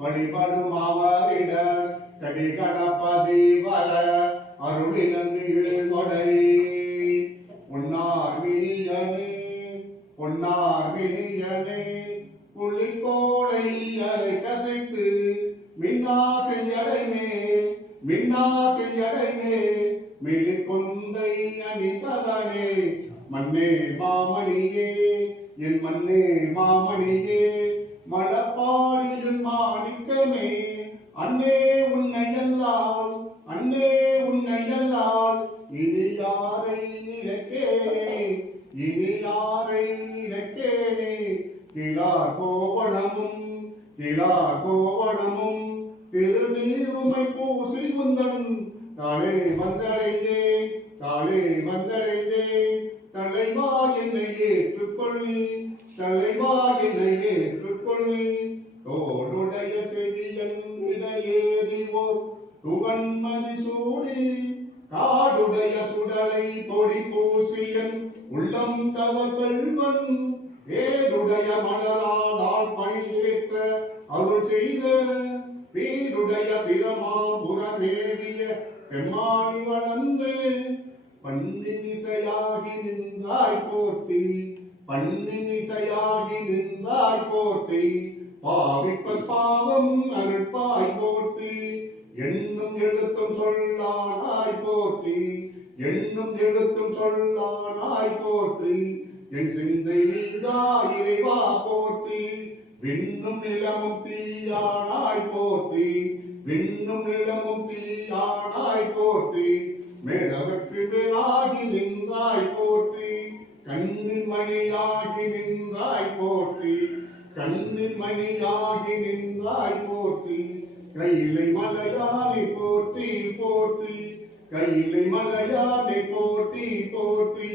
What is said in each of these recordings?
வழிபடும் அவரிடர் கடி கணபதி வர அருளினன் கொடை. உன்னார் மினியனே பொன்னார் மினியனே புலிக்கோளை அரை கச மண்ணே மாமணியே என் மண்ணே மாமணியே மலப்பாடியின் மாணிக்கமே அன்னே உன்னை எல்லாம் தலைவாயினை நேற்று கொள்ளி தோளுடைய செவியன் இடையேறிவோர் துவன்மதி சூடி காடுடைய சுடலை பொடி பூசியன் உள்ளம் தவர் வெல்வன் வேடுடைய மலராதால் பயிலேற்ற அருள் செய்த வீடுடைய பிரமாபுரமேறிய பெம்மாணி வளர்ந்து பந்தினிசையாகி நின்றாய் போர்த்தி பண்ணினிசையாகி நின்றாய் போற்றி. பாவிப்பர் பாவம் அருட்பாய் போற்றி. எண்ணும் எழுத்தும் சொல்லானாய் போற்றி. எண்ணும் எழுத்தும் சொல்லானாய் போற்றி. என் சிந்தை நீதா இறைவா போற்றி. விண்ணும் நிலமும் தீயானாய் போற்றி. விண்ணும் நிலமும் தீயானாய் போற்றி. மேலவர்க்கு மேலாகி நின்றாய் போற்றி கண்ணு மணியாகி நின்றாய் போற்றி கண்ணு மணியாகி நின்றாய் போற்றி கையிலை மலையானை போற்றி போற்றி கையிலை மலையானை போற்றி போற்றி.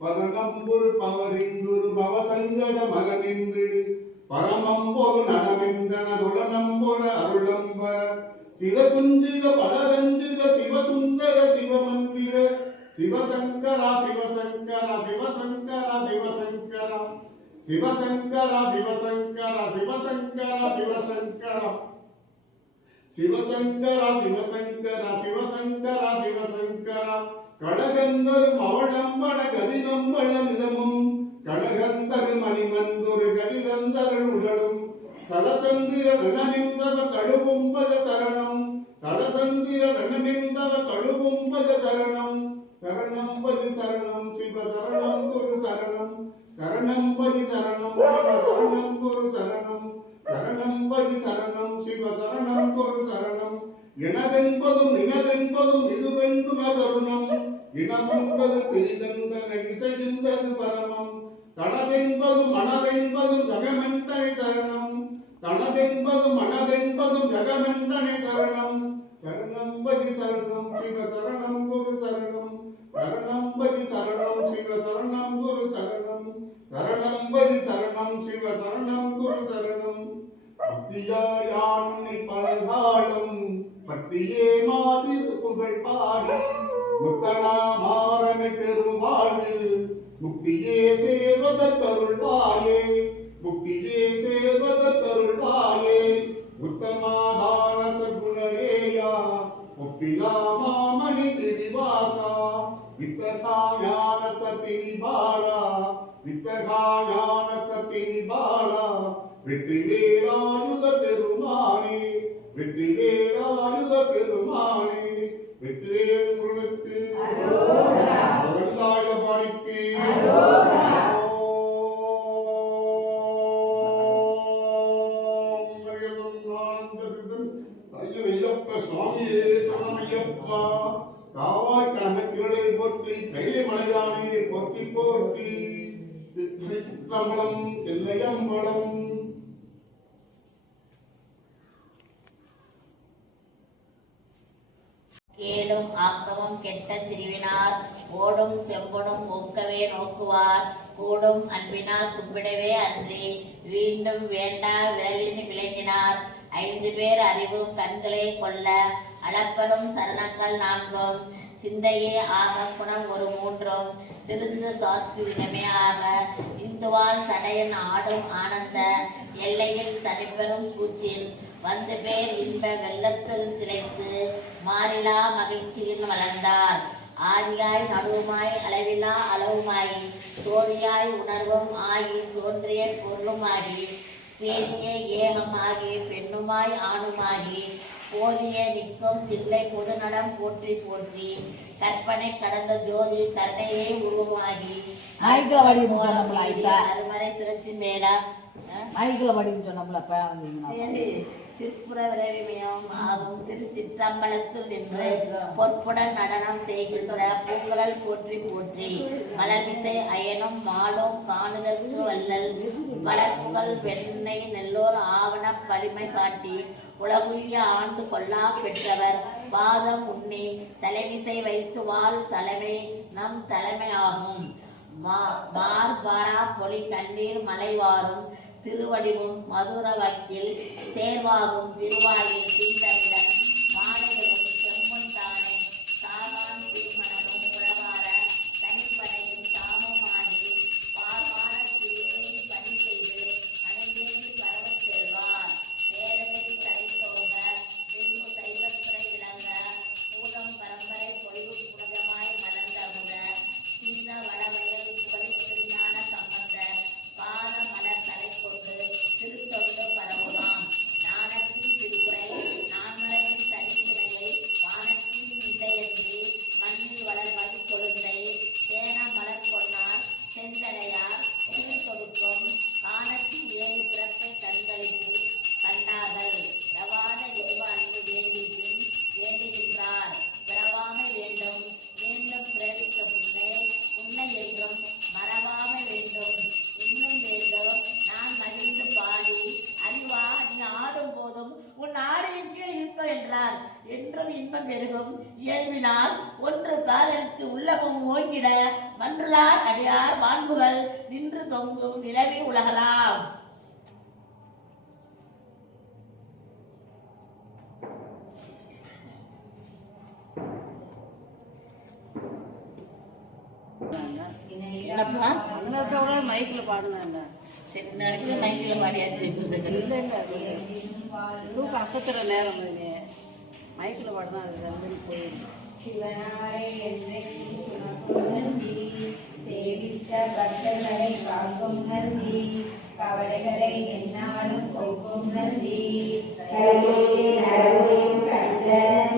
பதனம்புரு பவரின்றொரு பவசங்கட மகனின்றிடு பரமம்போரு நடமென்றனதுடனம்புர அருளம்பர. சிவகுஞ்சித பலரஞ்சித சிவசுந்தர சிவமந்திர சிவசங்கரா சிவசங்கரா சிவசங்கரா சிவசங்கரா. சிவசங்கரா சிவசங்கரா சிவசங்கரா சிவசங்கரா. சிவசங்கரா சிவசங்கரா சிவசங்கரா சிவசங்கர. கடகந்தரும் அவளம்பள கதினம்பள மிதமும் கடகந்தரு மணிமந்தொரு கதிதந்தருள் உடலும் சலசந்திர ரணனின்றவ கழுவும்பத சரணம் சலசந்திர ரணனின்றவ கழுவும்பத சரணம் சரணம் பதி சரணம் சிவ சரணம் குரு சரணம். சரணம் பதி சரணம் சிவ சரணம் குரு சரணம். சரணம் பதி சரணம் சிவ சரணம் குரு சரணம். இனவென்பதும் இனவென்பதும் இதுவென்றும் அதருணம். இனமென்பது பிரிதென்றன இசைகின்றது பரமம். தனதென்பதும் மனதென்பதும் ஜகமென்றனை சரணம். தனதென்பதும் மனதென்பதும் ஜகமென்றனை சரணம். சரணம் பதி சரணம் சிவ சரணம் குரு சரணம். பக்தியான் உன்னை பழகாலும் பக்தியே மாதிரி புகழ் பாடி முத்தனாமாரனை பெரும் வாழ்வு முக்தியே சேர்வத கருள்வாயே முக்தியே எட்ட திருவினார் ஓடும் செம்பொடும் ஒக்கவே நோக்குவார். கூடும் அன்பினால் கும்பிடவே அன்றி வீண்டும் வேண்டா விரலின் விளங்கினார். ஐந்து பேர் அறிவும் கண்களை கொள்ள அளப்பனும் சரணங்கள் நான்கும். சிந்தையே ஆக குணம் ஒரு மூன்றும். திருந்து சாத்து ஆக இந்துவால் சடையன் ஆடும் ஆனந்த எல்லையில் தனிப்பெரும் கூத்தின் வந்து பேர் இன்ப வெள்ளத்தில் திளைத்து மாறிலா மகிழ்ச்சியில் வளர்ந்தார் ஆதியாய் நடுவுமாய் அளவிலா அளவுமாய் சோதியாய் உணர்வும் ஆகி தோன்றிய பொருளுமாகி பேதிய ஏகமாகி பெண்ணுமாய் ஆணுமாகி போதிய நிற்கும் தில்லை பொதுநடம் போற்றி போற்றி கற்பனை கடந்த ஜோதி கருணையே உருவமாகி. அருமறை சிறத்தி மேலா? மைக்கில் வடிவம் சொன்னோம்ல இப்போ வந்தீங்கன்னா சரி, சிற்புர விரைவிமயம் ஆகும் திருச்சிற்றம்பலத்தில் நின்று பொற்புடன் நடனம் செய்கின்ற பூங்கடல் போற்றி போற்றி. மலர்மிசை அயனும் மாலும் காணுதற்கு வல்லல் வளர்ப்புகள் வெண்ணெய் நெல்லோர் ஆவண பளிமை காட்டி உலகுய ஆண்டு கொள்ளா பெற்றவர். பாதம் உண்ணி தலைமிசை வைத்து வாழ் தலைமை நம் தலைமையாகும் மா- மார்பாரா பொலி கண்ணீர் மலைவாரும் திருவடிவும் மதுர வக்கில் சேர்வாகும் திருவாயில் தீண்டமிடன் மாண்புகள் நின்று தொங்கும் நிலவி உலகலாம். மைக்கில் பாடுனாங்க. சின்ன இடத்துல மைக்கில் பாடியாச்சு இல்லை இல்லை இதுவும் கஷ்டத்துற நேரம் இது மைக்கில் பாடுனா அது போயிடும் சிவனாரை என்றைக்கும் சுமக்குணர்ந்தி சேவித்த பக்தர்களை காக்கும் நந்தி கவலைகளை என்னாலும் போக்கும் நந்தி நடுவே கடிசரன்